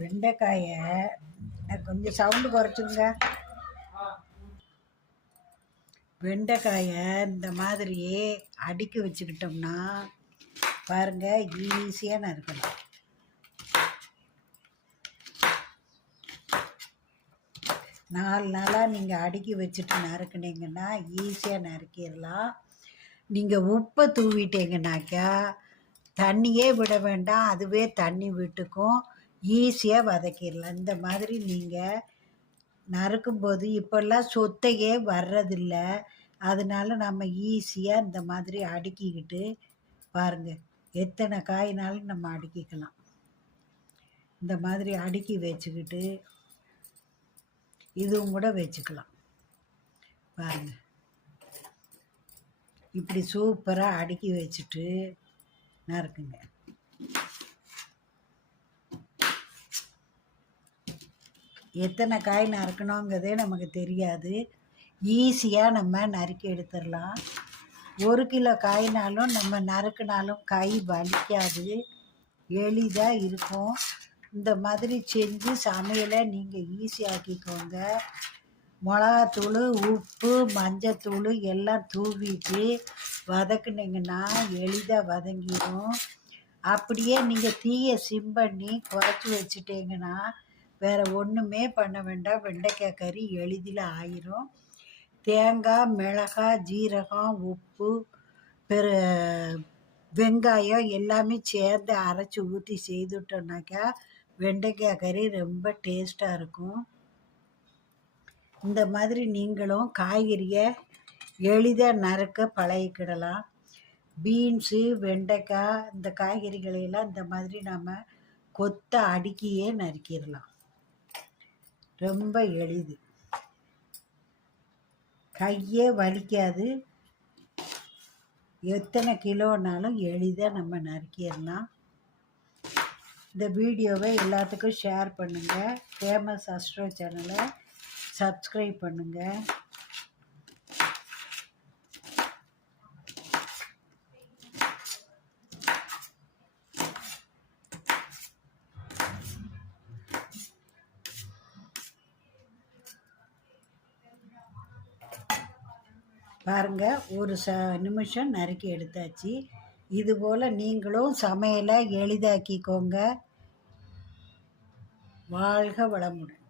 வெண்டைக்காயை. கொஞ்சம் சவுண்டு குறைச்சுங்க வெண்டைக்காயை இந்த மாதிரி அடுக்கி வச்சுக்கிட்டோம்னா பாருங்க ஈஸியாக நறுக்கணும் நாலு நாளாக நீங்கள் அடுக்கி வச்சுட்டு நறுக்குனீங்கன்னா ஈஸியாக நறுக்கிடலாம். நீங்கள் உப்பை தூவிட்டீங்கனாக்கா தண்ணியே விட வேண்டாம் அதுவே தண்ணி விட்டுக்கும். ஈஸியாக வதக்கிடலாம். இந்த மாதிரி நீங்கள் நறுக்கும்போது இப்போல்லாம் சொத்தையே வர்றதில்ல. அதனால நம்ம ஈஸியாக இந்த மாதிரி அடுக்கிக்கிட்டு பாருங்கள் எத்தனை காய்னாலும் நம்ம அடுக்கிக்கலாம். இந்த மாதிரி அடுக்கி வச்சுக்கிட்டு இதுவும் கூட வச்சுக்கலாம். பாருங்க. இப்படி சூப்பராக அடுக்கி வச்சுட்டு நறுக்குங்க. எத்தனை காய் நறுக்கணுங்கிறதே நமக்கு தெரியாது. ஈஸியாக நம்ம நறுக்கி எடுத்துடலாம். ஒரு கிலோ காய்னாலும் நம்ம நறுக்கினாலும் கை வலிக்காது. எளிதாக இருக்கும். இந்த மாதிரி செஞ்சு சமையலை நீங்கள் ஈஸியாக்கிக்கோங்க மிளகாத்தூள் உப்பு மஞ்சத்தூள் எல்லாம் தூவிட்டு வதக்குனிங்கன்னா எளிதாக வதங்கிடும். அப்படியே நீங்கள் தீயை சிம் பண்ணி குறைச்சி வச்சுட்டீங்கன்னா வேறு ஒன்றுமே பண்ண வேண்டாம். வெண்டைக்காய் கறி எளிதில் ஆயிரும். தேங்காய் மிளகாய் ஜீரகம் உப்பு பெரு வெங்காயம் எல்லாமே சேர்ந்து அரைச்சி ஊற்றி செய்துட்டோம்னாக்கா வெண்டைக்காய் கறி ரொம்ப டேஸ்ட்டாக இருக்கும். இந்த மாதிரி நீங்களும் காய்கறியை எளிதாக நறுக்க பழகிக்கிடலாம். பீன்ஸு வெண்டைக்காய் இந்த காய்கறிகளையெல்லாம் இந்த மாதிரி நம்ம கொத்த அடுக்கியே நறுக்கிடலாம். ரொம்ப எளிது. கையே வலிக்காது. எத்தனை கிலோனாலும் எளிதாக நம்ம நறுக்கிடலாம். இந்த வீடியோவை எல்லாத்துக்கும் ஷேர் பண்ணுங்கள் ஃபேமஸ் அஸ்ட்ரோ சேனலை சப்ஸ்கிரைப் பண்ணுங்கள் பாருங்க ஒரு ச நிமிஷம் நறுக்கி எடுத்தாச்சு. இதுபோல் நீங்களும் சமையலை எளிதாக்கிக்கோங்க. வாழ்க வளமுடன்.